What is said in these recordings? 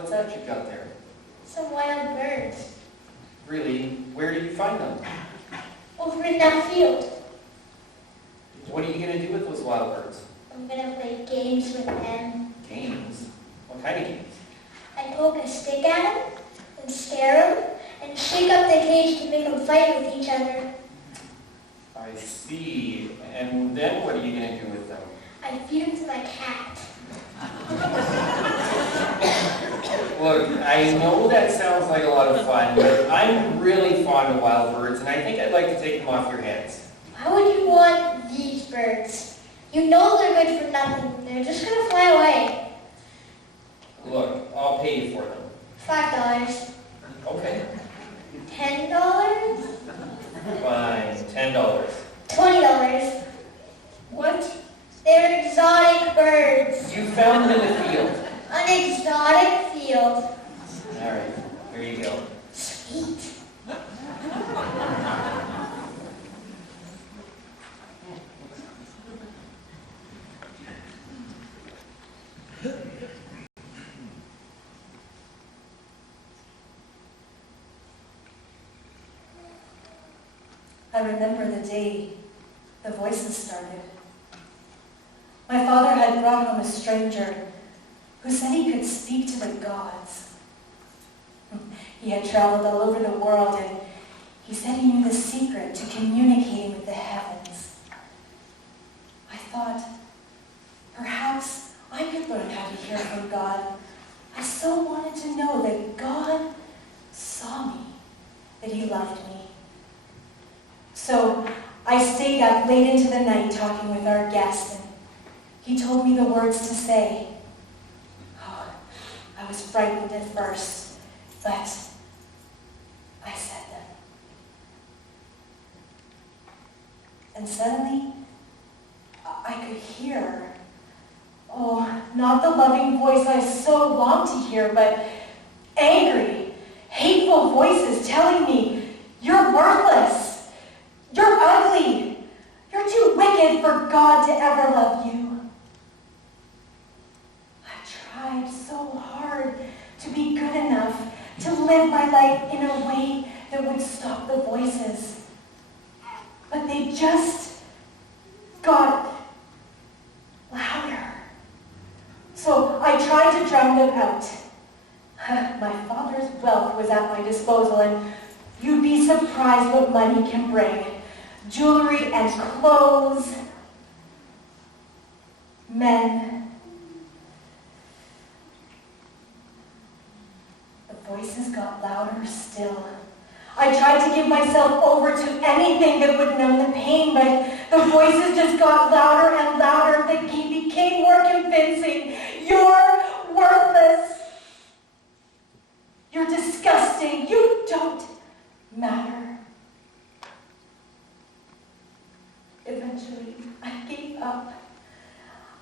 What's that you've got there? Some wild birds. Really? Where did you find them? Over in that field. What are you going to do with those wild birds? I'm gonna play games with them. Games? What kind of games? I poke a stick at them, and stare them, and shake up the cage to make them fight with each other. I see. And then what are you going to do with them? I feed them to my cat. Look, I know that sounds like a lot of fun, but I'm really fond of wild birds, and I think I'd like to take them off your hands. Why would you want these birds? You know they're good for nothing. They're just gonna fly away. Look, I'll pay you for them. $5. Okay. $10? Fine. $10. $20. What? They're exotic birds. You found them in the field. An exotic field. All right. Here you go. Sweet. I remember the day the voices started. My father had brought home a stranger who said he could speak to the gods. He had traveled all over the world, and he said he knew the secret to communicating with the heavens. I thought, perhaps I could learn how to hear from God. I so wanted to know that God saw me, that he loved me. So I stayed up late into the night talking with our guest, and he told me the words to say. Oh, I was frightened at first, but I said them. And suddenly, I could hear, oh, not the loving voice I so longed to hear, but angry, hateful voices telling me, "You're worthless. You're ugly. You're too wicked for God to ever love you." I tried so hard to be good enough, to live my life in a way that would stop the voices. But they just got louder. So I tried to drown them out. My father's wealth was at my disposal, and you'd be surprised what money can bring. Jewelry and clothes, men. The voices got louder still. I tried to give myself over to anything that would numb the pain, but the voices just got louder and louder. They became more convincing. "You're worthless. You're disgusting. You don't matter." Eventually, I gave up.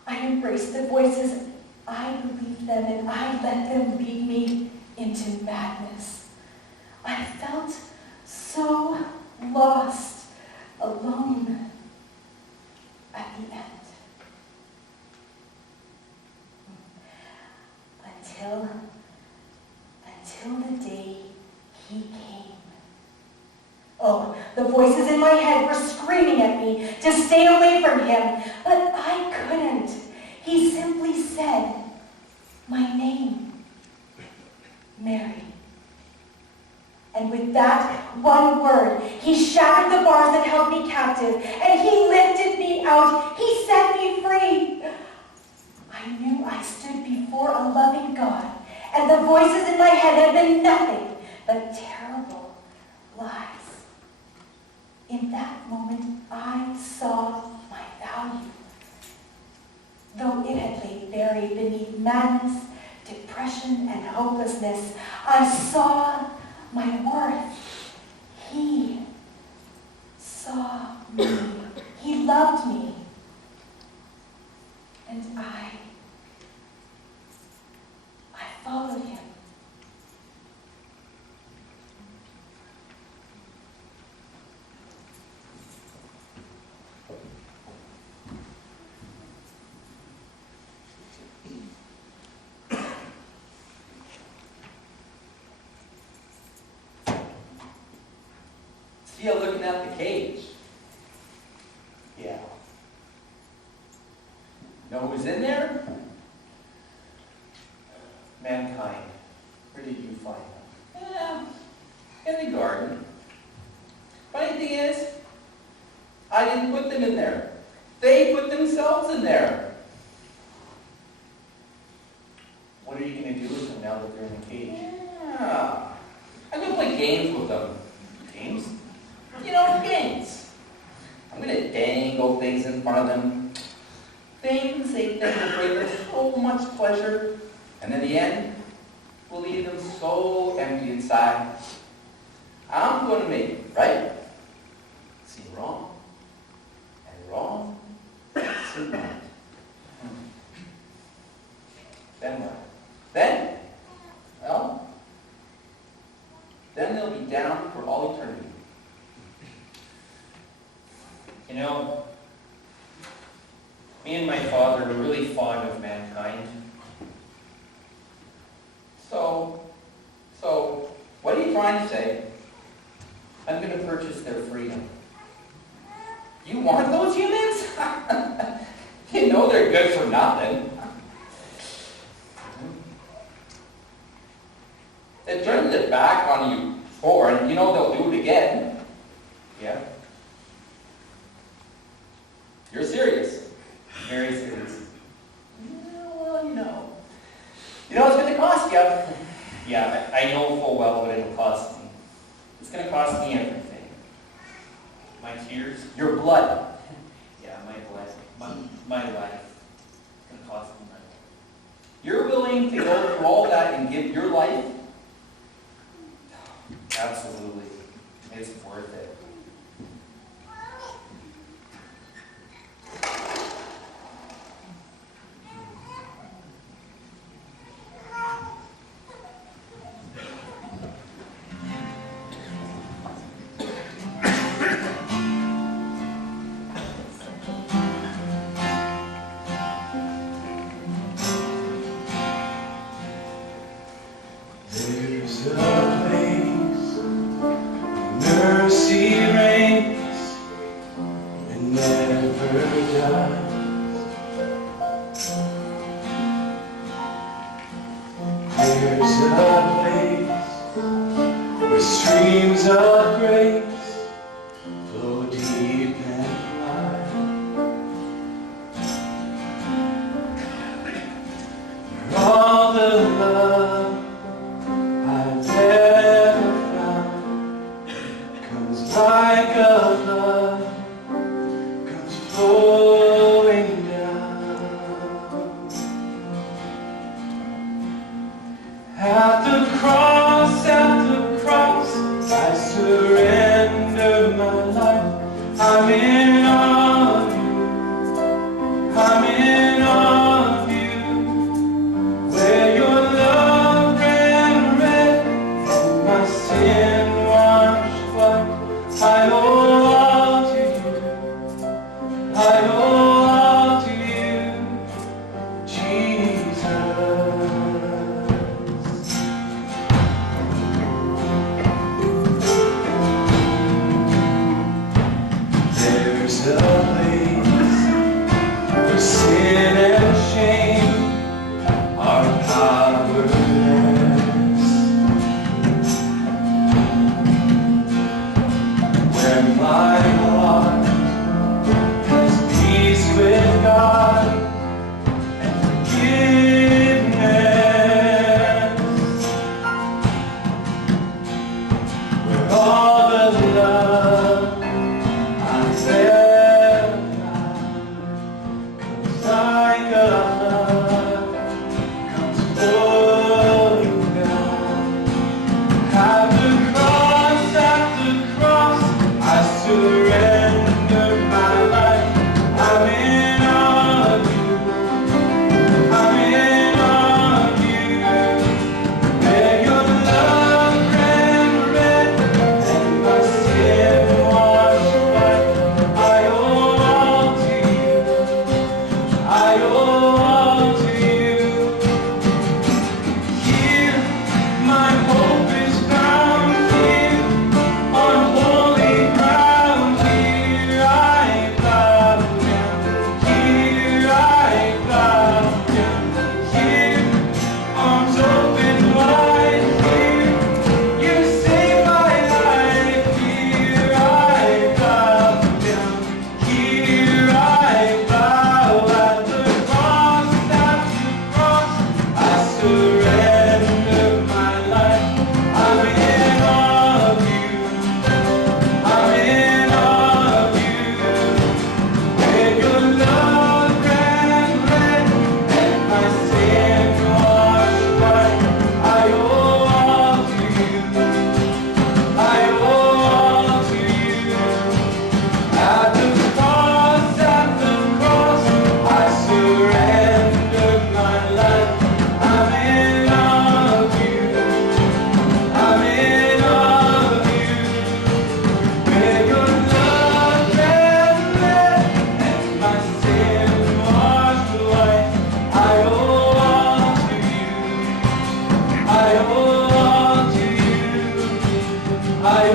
I embraced the voices. I believed them, and I let them lead me into madness. I felt so lost, alone at the end. Until the day he came. Oh, the voices in my head were screaming at me to stay away from him, but I couldn't. He simply said my name, Mary. And with that one word, he shattered the bars that held me captive, and he lifted me out. He set me free. I knew I stood before a loving God, and the voices in my head had been nothing but terrible lies. In that moment, I saw my value. Though it had laid buried beneath madness, depression, and hopelessness, I saw my worth. He saw me. He loved me. And I followed him. See you looking at the cage. Yeah. Know who's in there? Mankind. Where did you find them? In the garden. Funny thing is, I didn't put them in there. They put themselves in there. What are you going to do with them now that they're in the cage? Yeah. I'm going to play games with them. Games? You know, games. I'm going to dangle things in front of them. Things they think will bring them so much pleasure. And in the end, will leave them so empty inside. I'm going to make right seem wrong, and wrong seem right. Then what? Then they'll be down for all eternity. You know, me and my father were really fond of mankind. So, what are you trying to say? I'm going to purchase their freedom. You want those humans? You know they're good for nothing. They turned their back on you before, and you know they'll do it again. Yeah? You're serious. Very serious. Yeah, well, you know. You know it's going to cost you. Yeah, I know full well what it'll cost me. It's going to cost me everything. My tears. Your blood. Yeah, my blood. My life. It's going to cost me my life. You're willing to go through all that and give your life? Absolutely. It's worth it. There's a place where mercy reigns and never dies. There's a place where streams of grace flow deep and wide. Where all the love I've ever found comes like a flood, comes flowing down. At the cross, I surrender my life. I'm in awe of you. I'm in awe of you. Where your love ran red and my sin washed white. I owe all to you. I owe all to you, Jesus. There's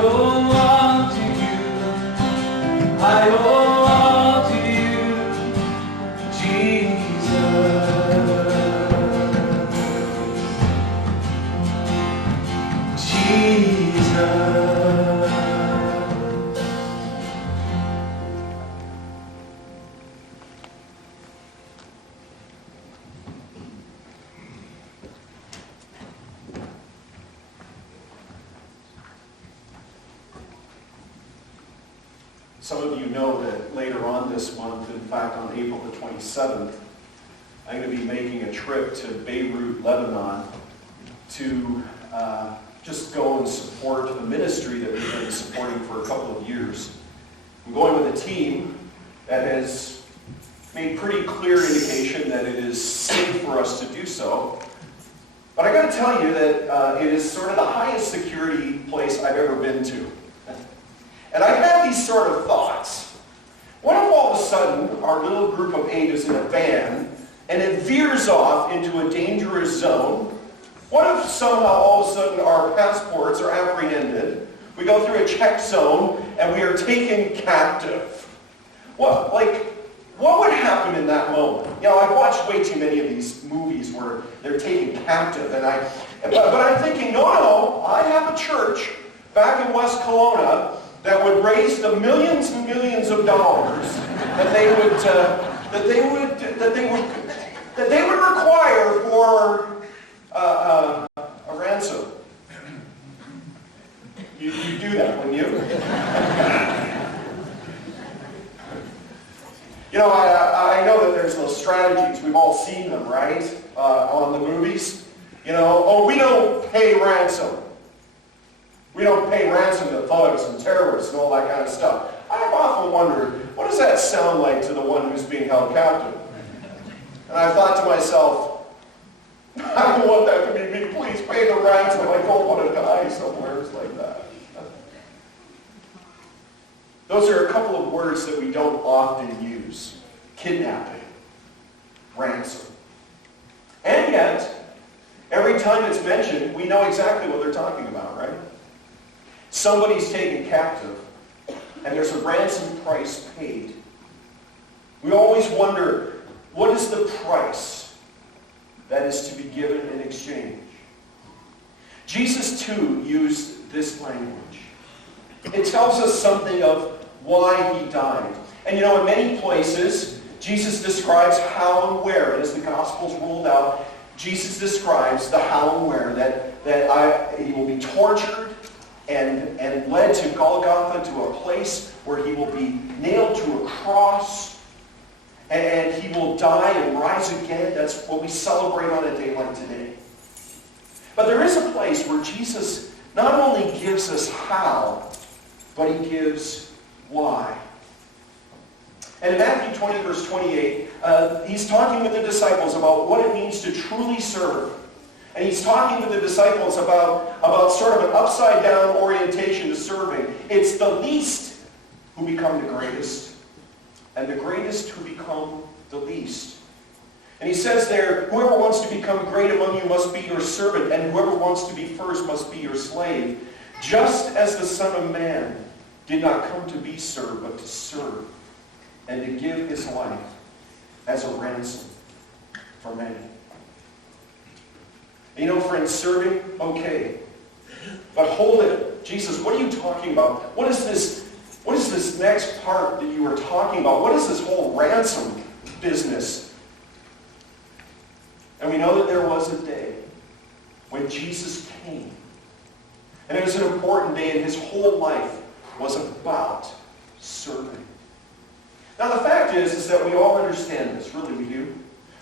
owe all to you. I owe all to you, Jesus. Jesus. Some of you know that later on this month, in fact on April the 27th, I'm going to be making a trip to Beirut, Lebanon, to just go and support a ministry that we've been supporting for a couple of years. I'm going with a team that has made pretty clear indication that it is safe for us to do so. But I got to tell you that it is sort of the highest security place I've ever been to. And I had these sort of thoughts. What if all of a sudden our little group of 8 is in a van and it veers off into a dangerous zone? What if somehow all of a sudden our passports are apprehended, we go through a check zone, and we are taken captive? What would happen in that moment? You know, I've watched way too many of these movies where they're taken captive, but I'm thinking, no, I have a church back in West Kelowna that would raise the millions and millions of dollars that they would require for a ransom. You do that, wouldn't you? You know, I know that there's those strategies. We've all seen them, right? On the movies. You know, oh, we don't pay ransom. We don't pay ransom to thugs and terrorists and all that kind of stuff. I've often wondered, what does that sound like to the one who's being held captive? And I thought to myself, I don't want that to be me. Please pay the ransom. I don't want to die somewhere like that. Those are a couple of words that we don't often use. Kidnapping, ransom. And yet, every time it's mentioned, we know exactly what they're talking about, right? Somebody's taken captive, and there's a ransom price paid. We always wonder, what is the price that is to be given in exchange? Jesus, too, used this language. It tells us something of why he died. And you know, in many places, Jesus describes how and where, and as the Gospels rolled out, Jesus describes the how and where, that he will be tortured, and led to Golgotha, to a place where he will be nailed to a cross, and he will die and rise again. That's what we celebrate on a day like today. But there is a place where Jesus not only gives us how, but he gives why. And in Matthew 20, verse 28, he's talking with the disciples about what it means to truly serve. And he's talking with the disciples about sort of an upside-down orientation to serving. It's the least who become the greatest, and the greatest who become the least. And he says there, whoever wants to become great among you must be your servant, and whoever wants to be first must be your slave. Just as the Son of Man did not come to be served, but to serve, and to give his life as a ransom for many. You know, friends, serving, okay. But hold it. Jesus, what are you talking about? What is this next part that you are talking about? What is this whole ransom business? And we know that there was a day when Jesus came. And it was an important day, and his whole life was about serving. Now the fact is that we all understand this, really we do.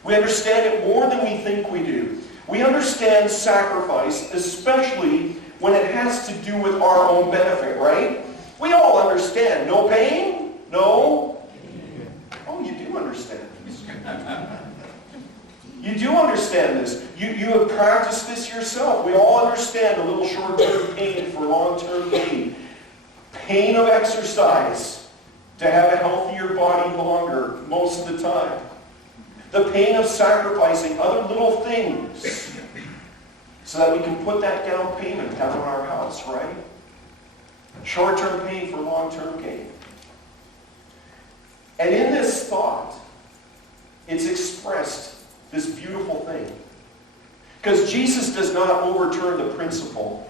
We understand it more than we think we do. We understand sacrifice, especially when it has to do with our own benefit, right? We all understand. No pain? No? Oh, you do understand this. You do understand this. You have practiced this yourself. We all understand a little short-term pain for long-term gain. Pain of exercise to have a healthier body longer most of the time. The pain of sacrificing other little things so that we can put that down payment down on our house, right? Short-term pain for long-term gain. And in this thought, it's expressed this beautiful thing. Because Jesus does not overturn the principle,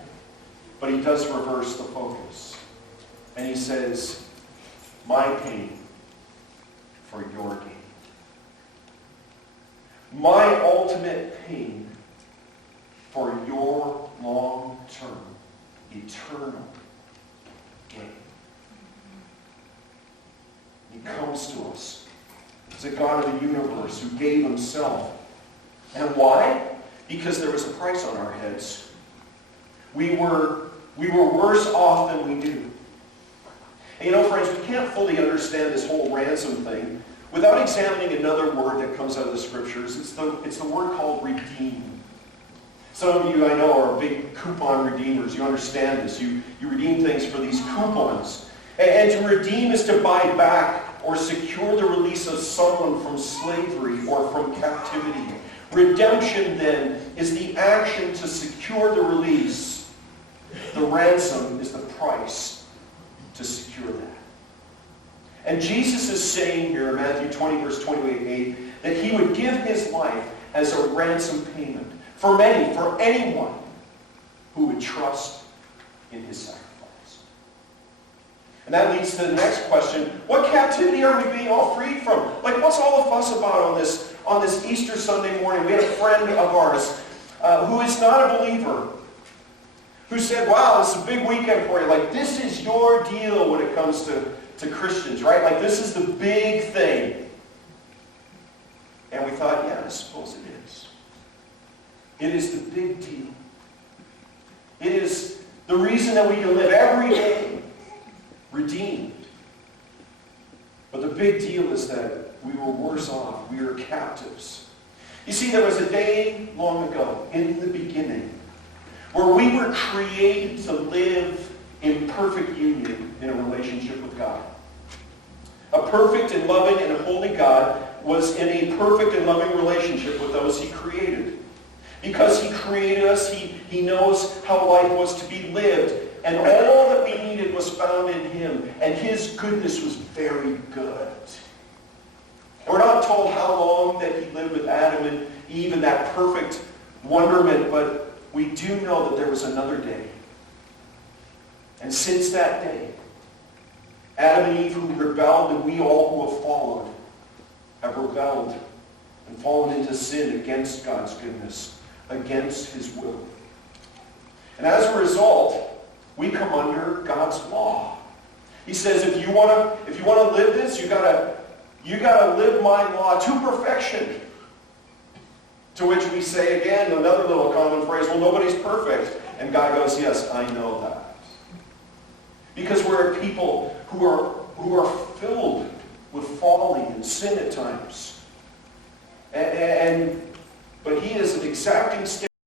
but he does reverse the focus. And he says, my pain for your gain. My ultimate pain for your long-term, eternal gain. He comes to us as a God of the universe who gave himself. And why? Because there was a price on our heads. We were worse off than we knew. And you know, friends, we can't fully understand this whole ransom thing without examining another word that comes out of the Scriptures. It's the word called redeem. Some of you, I know, are big coupon redeemers. You understand this. You redeem things for these coupons. And to redeem is to buy back or secure the release of someone from slavery or from captivity. Redemption, then, is the action to secure the release. The ransom is the price to secure that. And Jesus is saying here in Matthew 20, verse 28, that he would give his life as a ransom payment for many, for anyone who would trust in his sacrifice. And that leads to the next question. What captivity are we being all freed from? Like, what's all the fuss about on this Easter Sunday morning? We had a friend of ours who is not a believer who said, wow, this is a big weekend for you. Like, this is your deal when it comes to Christians, right? Like, this is the big thing. And we thought, yeah, I suppose it is. It is the big deal. It is the reason that we can live every day redeemed. But the big deal is that we were worse off. We were captives. You see, there was a day long ago, in the beginning, where we were created to live in perfect union in a relationship with God. A perfect and loving and holy God was in a perfect and loving relationship with those he created. Because he created us, he knows how life was to be lived. And all that we needed was found in him. And his goodness was very good. And we're not told how long that he lived with Adam and Eve in that perfect wonderment, but we do know that there was another day. And since that day, Adam and Eve who rebelled, and we all who have followed, have rebelled and fallen into sin against God's goodness, against his will. And as a result, we come under God's law. He says, if you want to live this, you gotta live my law to perfection. To which we say again, another little common phrase, well, nobody's perfect. And God goes, yes, I know that. Because we're a people who are filled with folly and sin at times. But he is an exacting standard.